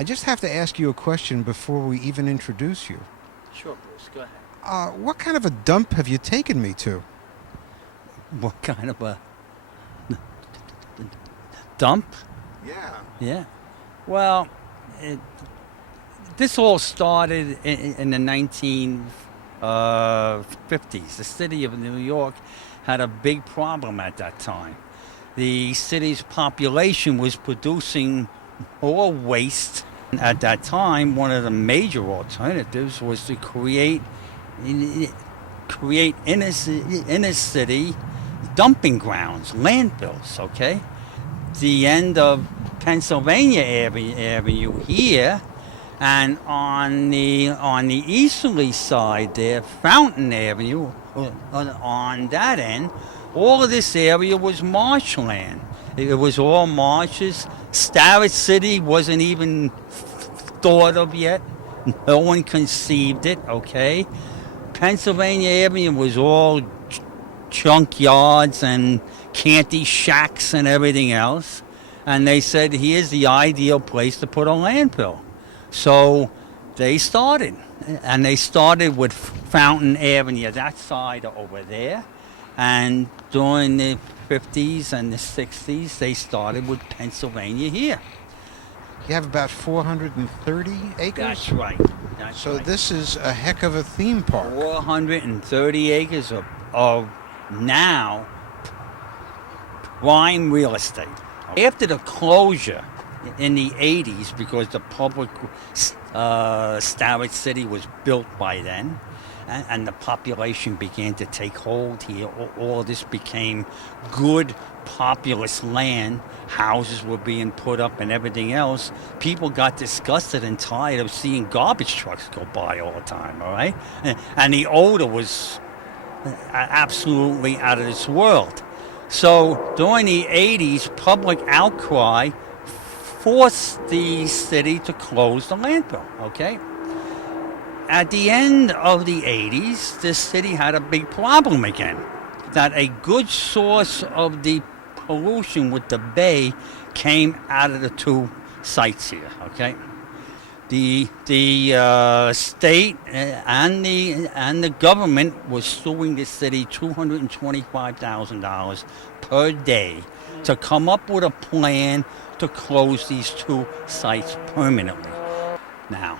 I just have to ask you a question before we even introduce you. Sure, Bruce, go ahead. What kind of a dump have you taken me to? What kind of a dump? Yeah. Yeah. Well, it, this all started in the 1950s. The city of New York had a big problem at that time. The city's population was producing more waste. At that time, one of the major alternatives was to create inner city dumping grounds, landfills. Okay, the end of Pennsylvania Avenue here, and on the easterly side there, Fountain Avenue, on that end, all of this area was marshland. It was all marshes. Starrett City wasn't even thought of yet. No one conceived it, okay? Pennsylvania Avenue was all junkyards and candy shacks and everything else. And they said, here's the ideal place to put a landfill. So they started. And they started with Fountain Avenue, that side over there. And during the 50s and the 60s, they started with Pennsylvania here. You have about 430 acres? That's right. So right. this is a heck of a theme park. 430 acres of now prime real estate. After the closure in the 80s, because the public Starrett City was built by then, and the population began to take hold here, all this became good, populous land. Houses were being put up and everything else. People got disgusted and tired of seeing garbage trucks go by all the time, all right? And the odor was absolutely out of this world. So during the 80s, public outcry forced the city to close the landfill, okay? At the end of the 80s, the city had a big problem again. That a good source of the pollution with the bay came out of the two sites here, okay? The state and the government was suing the city $225,000 per day to come up with a plan to close these two sites permanently. Now,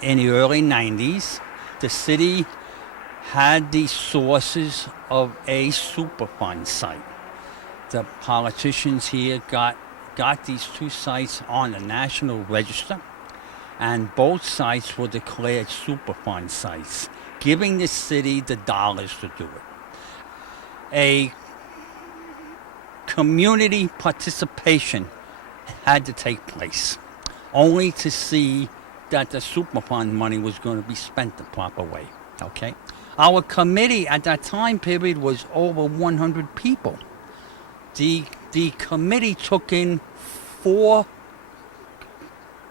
in the early 90s, the city had the sources of a Superfund site. The politicians here got these two sites on the National Register, and both sites were declared Superfund sites, giving the city the dollars to do it. A community participation had to take place, only to see that the Superfund money was going to be spent the proper way, okay? Our committee at that time period was over 100 people. The committee took in 4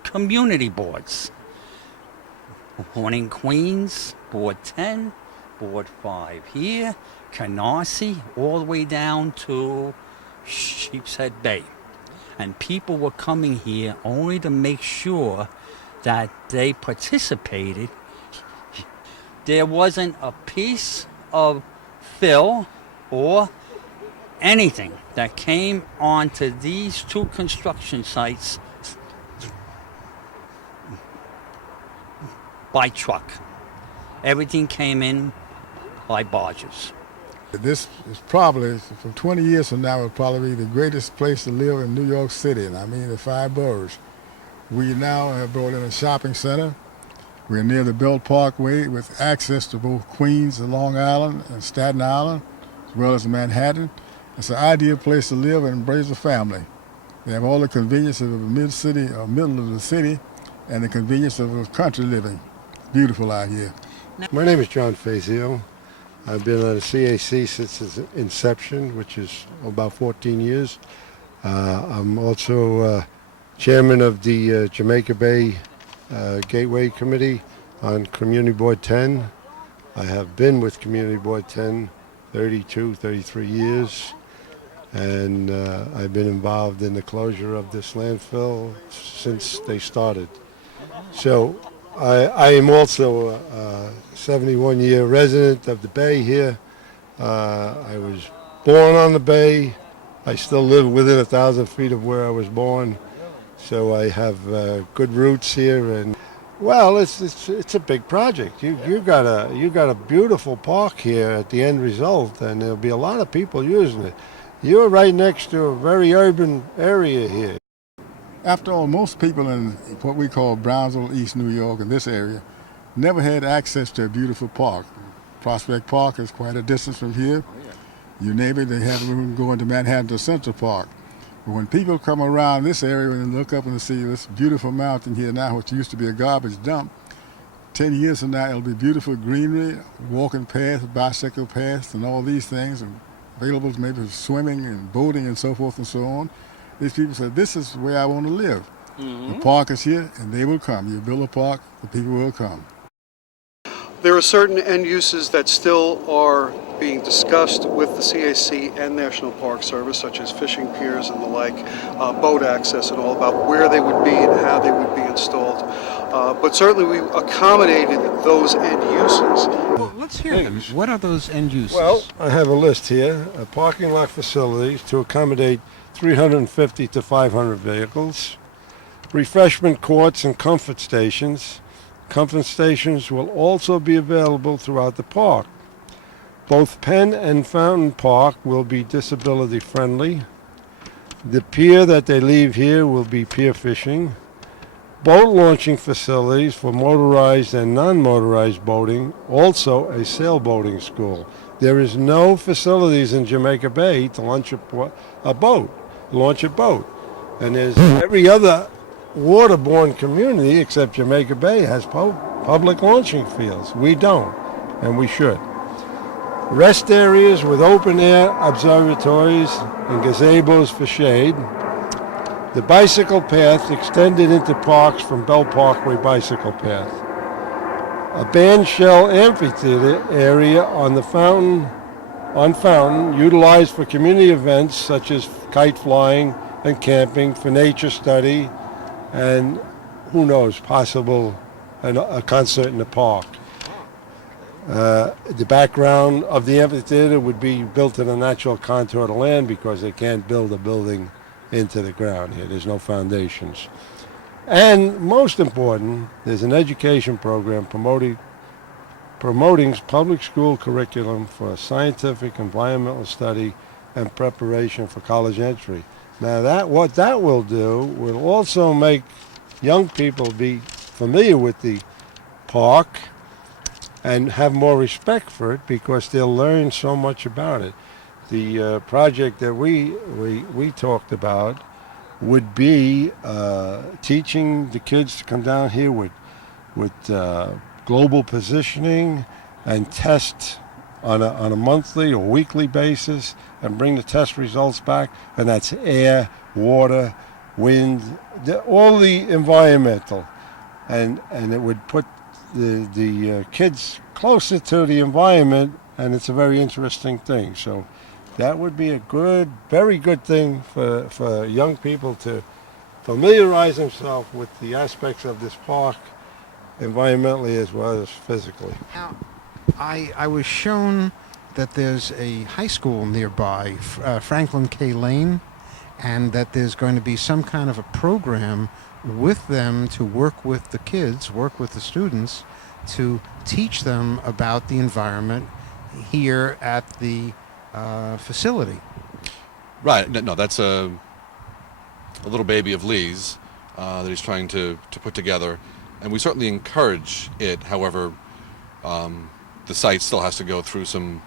community boards. One in Queens, Board 10, Board 5 here, Canarsie, all the way down to Sheepshead Bay. And people were coming here only to make sure that they participated. There wasn't a piece of fill or anything that came onto these two construction sites by truck. Everything came in by barges. This is probably, from 20 years from now, will probably be the greatest place to live in New York City, and I mean the 5 boroughs. We now have brought in a shopping center. We're near the Belt Parkway with access to both Queens and Long Island and Staten Island, as well as Manhattan. It's an ideal place to live and raise a family. They have all the convenience of a mid-city or middle of the city and the convenience of country living. Beautiful out here. My name is John Fazio. I've been on the CAC since its inception, which is about 14 years. I'm also chairman of the Jamaica Bay Gateway Committee on Community Board 10. I have been with Community Board 10 33 years. and I've been involved in the closure of this landfill since they started. So I am also a 71-year resident of the Bay here. I was born on the Bay. I still live within 1,000 feet of where I was born, so I have good roots here. And well, it's a big project. You got a beautiful park here at the end result, and there'll be a lot of people using it. You're right next to a very urban area here. After all, most people in what we call Brownsville, East New York, in this area, never had access to a beautiful park. Prospect Park is quite a distance from here. You name it, they have room going to Manhattan to Central Park. But when people come around this area and look up and see this beautiful mountain here now, which used to be a garbage dump, 10 years from now it'll be beautiful greenery, walking paths, bicycle paths, and all these things, and available maybe for swimming and boating and so forth and so on. These people say, this is where I want to live. The park is here, and they will come. You build a park, the people will come. There are certain end uses that still are being discussed with the CAC and National Park Service, such as fishing piers and the like, boat access and all, about where they would be and how they would be installed. But certainly we accommodated those end uses. Well, let's hear them. What are those end uses? Well, I have a list here. Parking lot facilities to accommodate 350 to 500 vehicles. Refreshment courts and comfort stations. Comfort stations will also be available throughout the park. Both Penn and Fountain Park will be disability friendly. The pier that they leave here will be pier fishing. Boat launching facilities for motorized and non-motorized boating, also a sailboating school. There is no facilities in Jamaica Bay to launch a boat. And there's every other waterborne community except Jamaica Bay has public launching fields. We don't, and we should. Rest areas with open air observatories and gazebos for shade. The bicycle path extended into parks from Belt Parkway bicycle path. A band shell amphitheater area on Fountain, utilized for community events such as kite flying and camping, for nature study, and who knows, possible a concert in the park. The background of the amphitheater would be built in a natural contour of the land because they can't build a building into the ground here. There's no foundations. And most important, there's an education program promoting public school curriculum for scientific environmental study and preparation for college entry. Now what that will do will also make young people be familiar with the park and have more respect for it because they'll learn so much about it. The project that we talked about would be teaching the kids to come down here with global positioning and test on a monthly or weekly basis and bring the test results back, and that's air, water, wind, all the environmental, and it would put the kids closer to the environment, and it's a very interesting thing. So that would be a very good thing for young people to familiarize themselves with the aspects of this park, environmentally as well as physically. Now, I was shown that there's a high school nearby, Franklin K. Lane, and that there's going to be some kind of a program with them to work with the kids, work with the students, to teach them about the environment here at the facility. Right. No, that's a little baby of Lee's that he's trying to put together, and we certainly encourage it. However, the site still has to go through some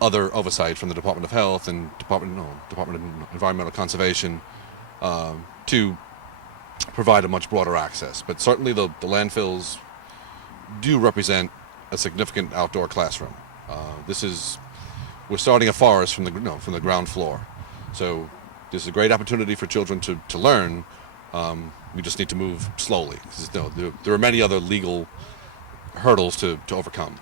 other oversight from the Department of Health and Department of Environmental Conservation to provide a much broader access. But certainly the landfills do represent a significant outdoor classroom. We're starting a forest from the ground floor. So this is a great opportunity for children to learn. We just need to move slowly. There are many other legal hurdles to overcome.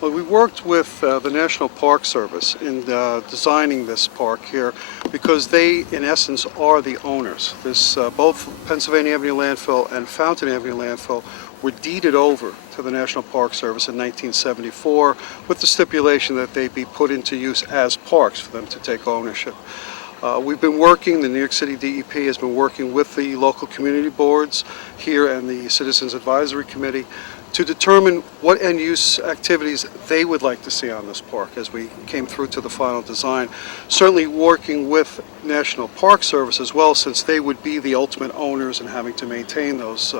Well, we worked with the National Park Service in designing this park here because they, in essence, are the owners. Both Pennsylvania Avenue landfill and Fountain Avenue landfill were deeded over to the National Park Service in 1974 with the stipulation that they be put into use as parks for them to take ownership. We've been working, the New York City DEP has been working with the local community boards here and the Citizens Advisory Committee to determine what end-use activities they would like to see on this park as we came through to the final design. Certainly working with National Park Service as well, since they would be the ultimate owners and having to maintain those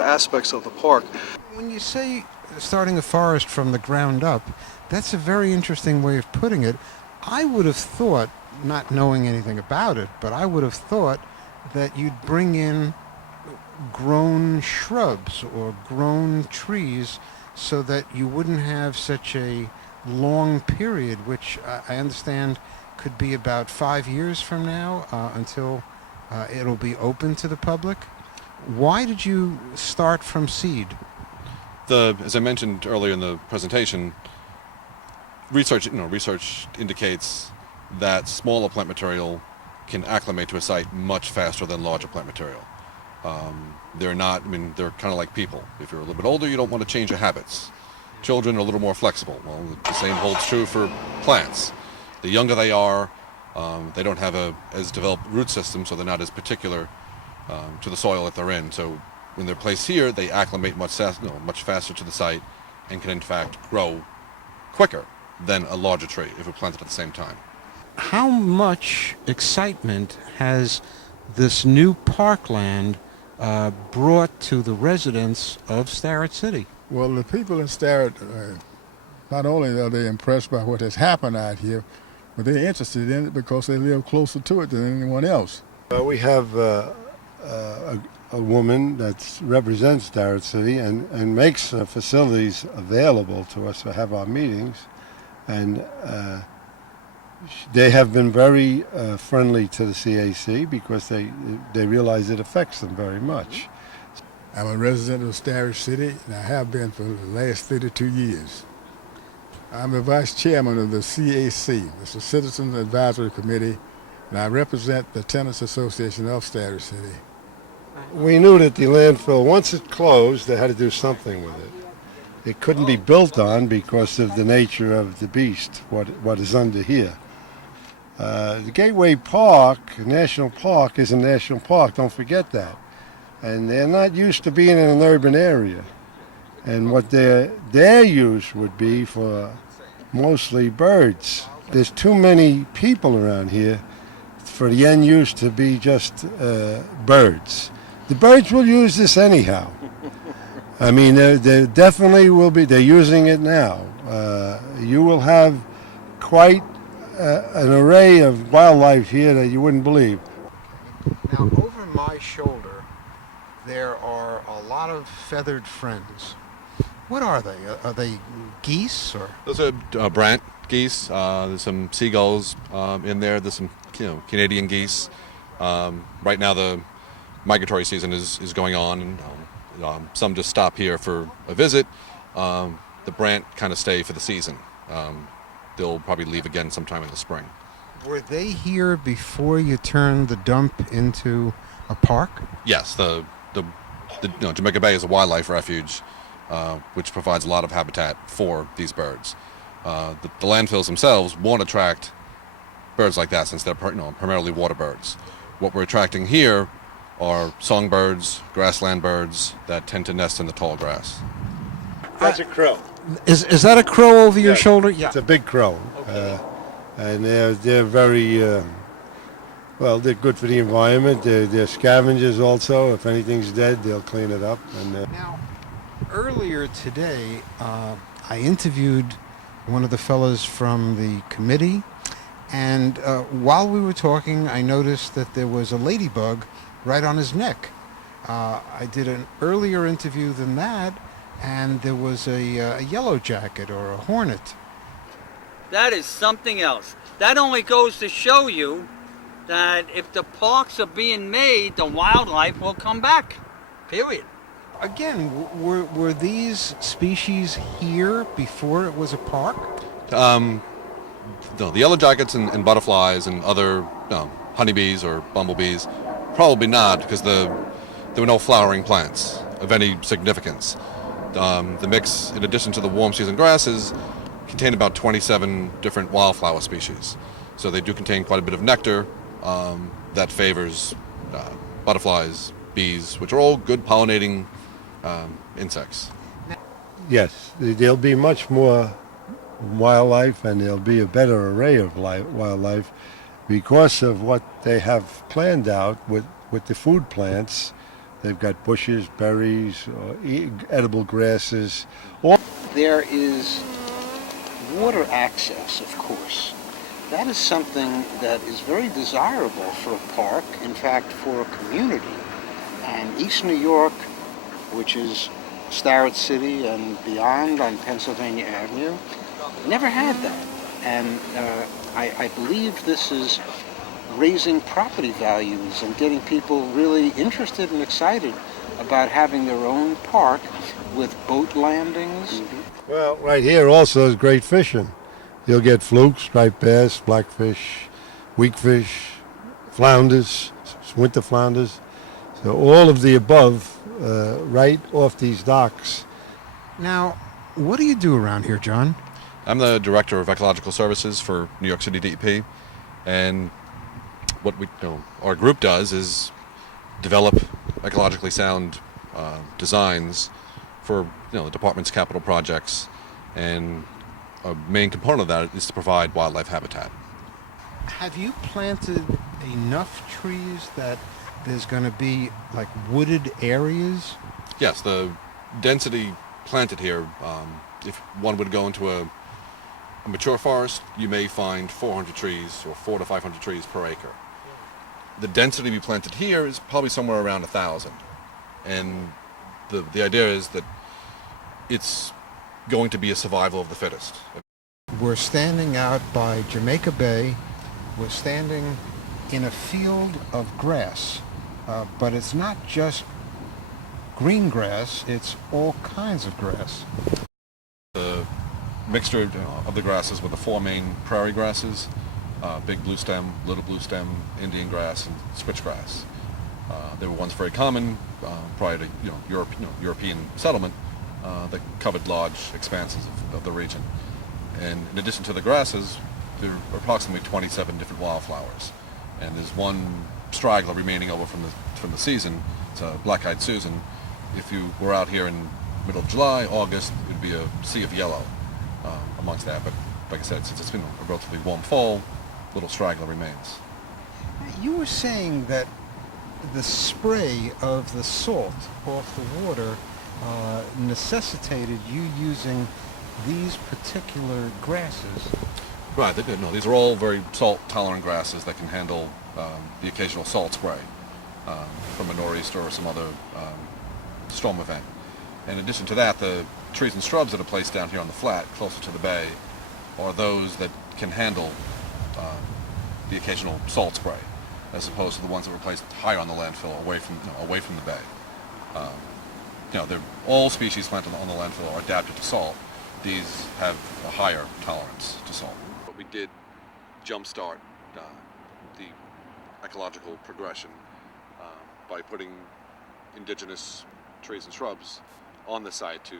aspects of the park. When you say starting a forest from the ground up, that's a very interesting way of putting it. I would have thought, not knowing anything about it, but I would have thought that you'd bring in grown shrubs or grown trees so that you wouldn't have such a long period, which I understand could be about 5 years from now until it'll be open to the public. Why did you start from seed? As I mentioned earlier in the presentation, research indicates that smaller plant material can acclimate to a site much faster than larger plant material. They're kind of like people. If you're a little bit older, you don't want to change your habits. Children are a little more flexible. Well, the same holds true for plants. The younger they are, they don't have as developed root system, so they're not as particular to the soil that they're in. So when they're placed here, they acclimate much faster to the site and can in fact grow quicker than a larger tree if it's planted at the same time. How much excitement has this new parkland brought to the residents of Starrett City? Well, the people in Starrett, not only are they impressed by what has happened out here, but they're interested in it because they live closer to it than anyone else. We have a woman that represents Starrett City and makes facilities available to us to have our meetings, and they have been very friendly to the CAC because they realize it affects them very much. I'm a resident of Starrett City, and I have been for the last 32 years. I'm the vice chairman of the CAC, it's the Citizens Advisory Committee, and I represent the Tenants Association of Starrett City. We knew that the landfill, once it closed, they had to do something with it. It couldn't be built on because of the nature of the beast, what is under here. The Gateway Park, National Park, is a national park, don't forget that. And they're not used to being in an urban area. And what their use would be for mostly birds. There's too many people around here for the end use to be just birds. The birds will use this anyhow. I mean, they definitely will be, they're using it now. You will have quite an array of wildlife here that you wouldn't believe. Now, over my shoulder, there are a lot of feathered friends. What are they? Are they geese or? Those are brant geese. There's some seagulls in there. There's some Canadian geese. Right now the migratory season is going on, and some just stop here for a visit. The brant kind of stay for the season. They'll probably leave again sometime in the spring. Were they here before you turned the dump into a park? Yes, the Jamaica Bay is a wildlife refuge, which provides a lot of habitat for these birds. The landfills themselves won't attract birds like that since they're primarily water birds. What we're attracting here are songbirds, grassland birds that tend to nest in the tall grass. That's a crow. Is that a crow over your Yes, shoulder? Yeah. It's a big crow. And they're very, well, they're good for the environment. They're scavengers also. If anything's dead, they'll clean it up. And Now, earlier today, I interviewed one of the fellows from the committee, and while we were talking, I noticed that there was a ladybug right on his neck. I did an earlier interview than that, and there was a yellow jacket or a hornet. That is something else. That only goes to show you that if the parks are being made, the wildlife will come back. Period. again, were these species here before it was a park? No, the yellow jackets and butterflies and other honeybees or bumblebees, probably not, because there were no flowering plants of any significance. The mix, in addition to the warm season grasses, contain about 27 different wildflower species. So they do contain quite a bit of nectar that favors butterflies, bees, which are all good pollinating insects. Yes, there'll be much more wildlife, and there'll be a better array of wildlife because of what they have planned out with the food plants. They've got bushes, berries, edible grasses. There is water access, of course. That is something that is very desirable for a park, in fact, for a community. And East New York, which is Starrett City and beyond on Pennsylvania Avenue, never had that. And I believe this is raising property values and getting people really interested and excited about having their own park with boat landings. Well, right here also is great fishing. You'll get flukes, striped bass, blackfish, weakfish, flounders, winter flounders. So all of the above right off these docks. Now, what do you do around here, John? I'm the director of Ecological Services for New York City DEP, and what our group does is develop ecologically sound designs for the department's capital projects, and a main component of that is to provide wildlife habitat. Have you planted enough trees that there's going to be like wooded areas? Yes, the density planted here, if one would go into a mature forest, you may find 400 trees or 400 to 500 trees per acre. The density we planted here is probably somewhere around 1,000. And the idea is that it's going to be a survival of the fittest. We're standing out by Jamaica Bay. We're standing in a field of grass, but it's not just green grass, it's all kinds of grass. The mixture of the grasses with the four main prairie grasses, big blue stem, little blue stem, Indian grass, and switchgrass. They were once very common prior to European settlement that covered large expanses of the region. And in addition to the grasses, there are approximately 27 different wildflowers. And there's one straggler remaining over from the season. It's a black-eyed Susan. If you were out here in middle of July, August, it would be a sea of yellow amongst that. But like I said, since it's been a relatively warm fall, little straggler remains. You were saying that the spray of the salt off the water necessitated you using these particular grasses. Right, these are all very salt-tolerant grasses that can handle the occasional salt spray from a nor'easter or some other storm event. In addition to that, the trees and shrubs that are placed down here on the flat, closer to the bay, are those that can handle the occasional salt spray, as opposed to the ones that were placed higher on the landfill, away from the bay. They're all species planted on the landfill are adapted to salt. These have a higher tolerance to salt. But we did jumpstart the ecological progression by putting indigenous trees and shrubs on the site to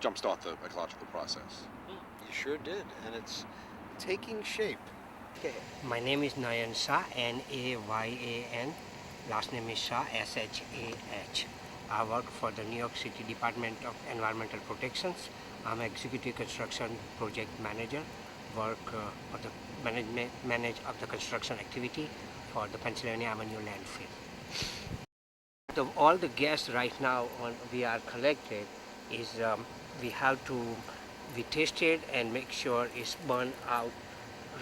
jumpstart the ecological process. You sure did, and it's taking shape. My name is Nayan Shah, Nayan. Last name is Shah, Shah. I work for the New York City Department of Environmental Protections. I'm Executive Construction Project Manager. Work for the manage of the construction activity for the Pennsylvania Avenue landfill. All the gas right now we are collected is we test it and make sure it's burned out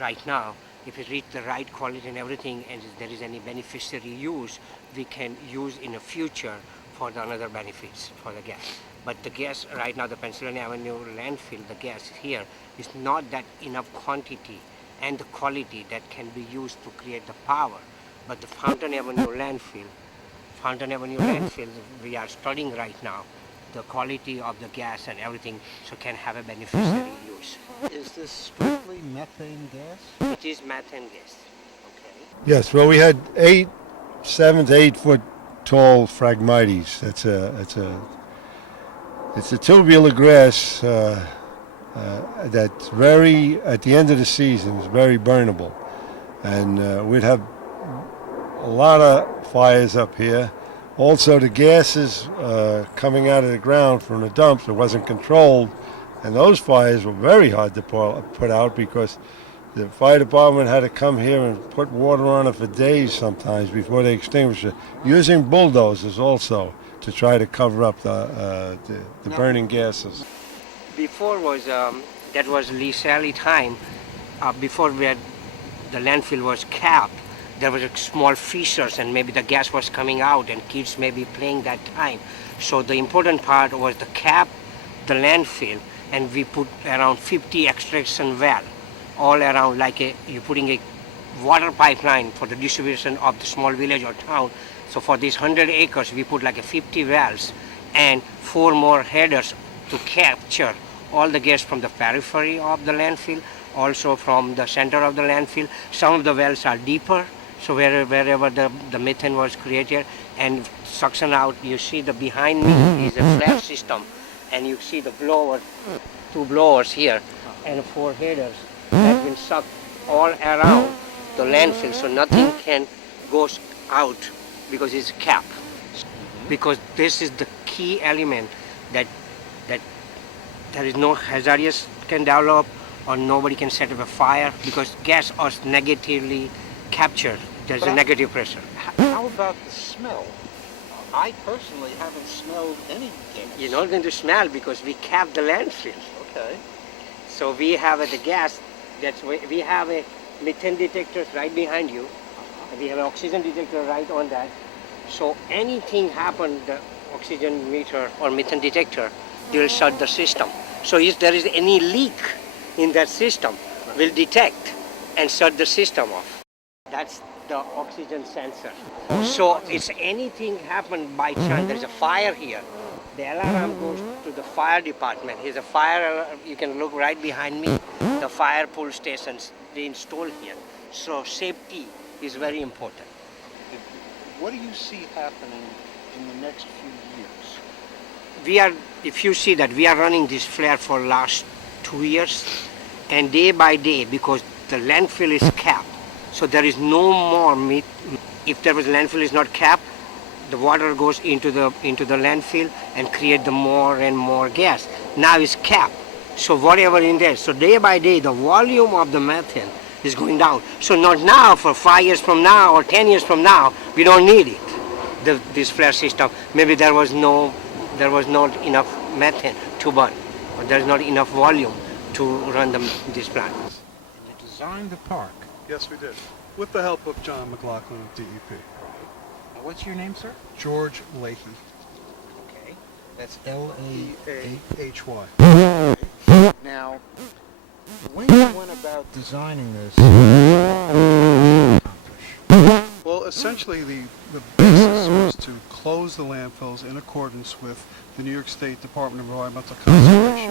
right now. If it reach the right quality and everything, and if there is any beneficiary use, we can use in the future for the another benefits for the gas. But the gas right now, the Pennsylvania Avenue landfill, the gas here is not that enough quantity and the quality that can be used to create the power. But the Fountain Avenue landfill, Fountain Avenue landfill, we are studying right now the quality of the gas and everything, so can have a beneficiary use. Is this strictly methane gas? It is methane gas. Okay. Yes, well, we had 7 to 8 foot tall Phragmites. It's a tubular grass that's very, at the end of the season, is very burnable. And we'd have a lot of fires up here. Also, the gases coming out of the ground from the dumps, it wasn't controlled. And those fires were very hard to put out because the fire department had to come here and put water on it for days sometimes before they extinguished it, using bulldozers also to try to cover up the burning gases. Before was that was Lee Sally time. Before we had, the landfill was capped. There was a small fissures and maybe the gas was coming out and kids may be playing that time. So the important part was the cap, the landfill, and we put around 50 extraction valve all around, like you're putting a water pipeline for the distribution of the small village or town. So for these 100 acres, we put like a 50 valves and 4 more headers to capture all the gas from the periphery of the landfill, also from the center of the landfill. Some of the wells are deeper, so wherever the methane was created and suction out. You see the behind me is a flare system, and you see the blower, 2 blowers here, and 4 headers that will suck all around the landfill, so nothing can go out because it's capped. Because this is the key element that there is no hazardous can develop or nobody can set up a fire because gas is negatively captured. There's a negative pressure. How about the smell? I personally haven't smelled any gas. You're not going to smell because we cap the landfill. Okay. So we have the gas. That's why we have a methane detector right behind you. And we have an oxygen detector right on that. So anything happen, the oxygen meter or methane detector, they will shut the system. So if there is any leak in that system, will detect and shut the system off. That's the oxygen sensor. So it's anything happen by chance, there's a fire here, the alarm goes to the fire department. Here's a fire alarm, you can look right behind me, the fire pull stations they install here. So safety is very important. What do you see happening in the next few years? We are, if you see that, we are running this flare for last 2 years, and day by day, because the landfill is capped, so there is no more meat. If there was landfill is not capped, the water goes into the landfill and create the more and more gas. Now it's capped, so whatever in there. So day by day, the volume of the methane is going down. So not now, for 5 years from now or 10 years from now, we don't need it. This flare system. Maybe there was not enough methane to burn, or there's not enough volume to run this plant. And you designed the park. Yes, we did. With the help of John McLaughlin of DEP. What's your name, sir? George Leahy. Okay. That's L-A-H. E-A-H-Y. Now, when you went about designing this, what did you accomplish? Well, essentially the basis was to close the landfills in accordance with the New York State Department of Environmental Conservation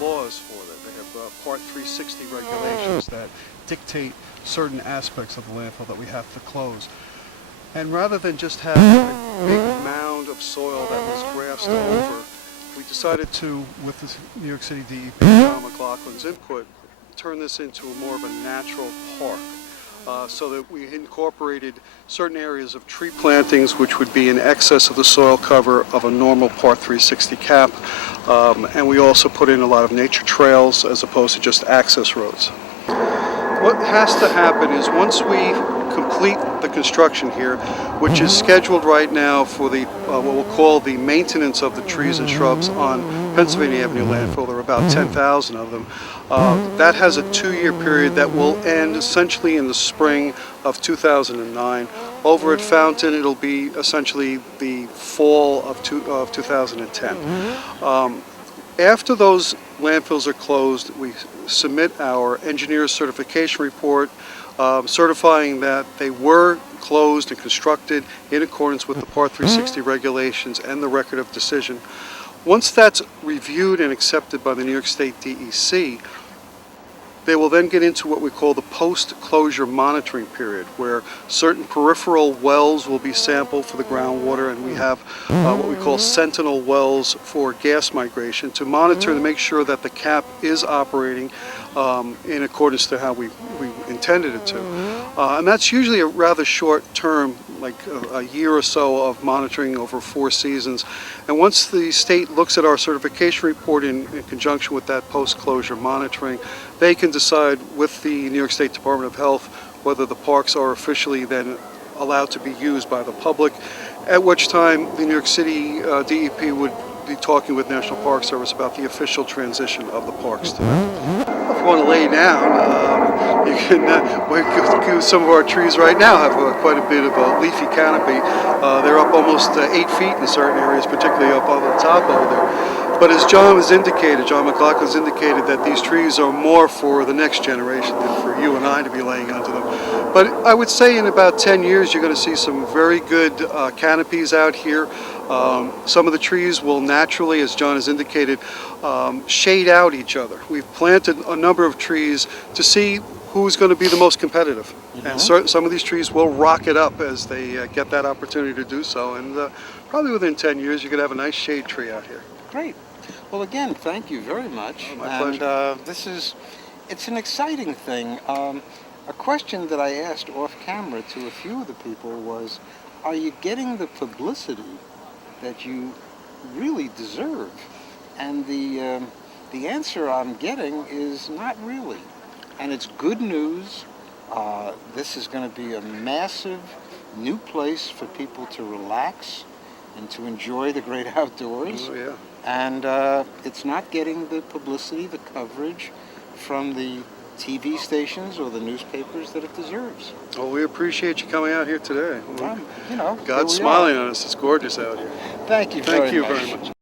laws for that. They have Part 360 regulations that dictate certain aspects of the landfill that we have to close. And rather than just have a big mound of soil that was grassed over, we decided to, with the New York City DEP, John McLaughlin's input, turn this into more of a natural park. So that we incorporated certain areas of tree plantings which would be in excess of the soil cover of a normal Part 360 cap. And we also put in a lot of nature trails as opposed to just access roads. What has to happen is once we complete the construction here, which is scheduled right now for the what we'll call the maintenance of the trees and shrubs on Pennsylvania Avenue landfill. There are about 10,000 of them. That has a 2-year period that will end essentially in the spring of 2009. Over at Fountain, it'll be essentially the fall of 2010. After those landfills are closed, we submit our engineer's certification report certifying that they were closed and constructed in accordance with the Part 360 regulations and the record of decision. Once that's reviewed and accepted by the New York State DEC, they will then get into what we call the post-closure monitoring period, where certain peripheral wells will be sampled for the groundwater, and we have what we call sentinel wells for gas migration to monitor to make sure that the cap is operating in accordance to how we intended it to. And that's usually a rather short term, like a year or so of monitoring over 4 seasons. And once the state looks at our certification report in conjunction with that post-closure monitoring, they can decide with the New York State Department of Health whether the parks are officially then allowed to be used by the public, at which time the New York City DEP would be talking with National Park Service about the official transition of the parks to that. If you want to lay down, you can, some of our trees right now have quite a bit of a leafy canopy. They're up almost 8 feet in certain areas, particularly up on the top over there. But as John McLaughlin has indicated that these trees are more for the next generation than for you and I to be laying under them. But I would say in about 10 years you're going to see some very good canopies out here. Some of the trees will naturally, as John has indicated, shade out each other. We've planted a number of trees to see who's going to be the most competitive. And some of these trees will rocket up as they get that opportunity to do so. And probably within 10 years you could have a nice shade tree out here. Great. Well, again, thank you very much. Oh, my pleasure. And it's an exciting thing. A question that I asked off camera to a few of the people was, are you getting the publicity that you really deserve? And the answer I'm getting is not really. And it's good news. This is going to be a massive new place for people to relax and to enjoy the great outdoors. Oh, yeah. And it's not getting the publicity, the coverage from the TV stations or the newspapers that it deserves. Well, we appreciate you coming out here today. You know, God's smiling on us. It's gorgeous out here. Thank you Thank very you much. very much.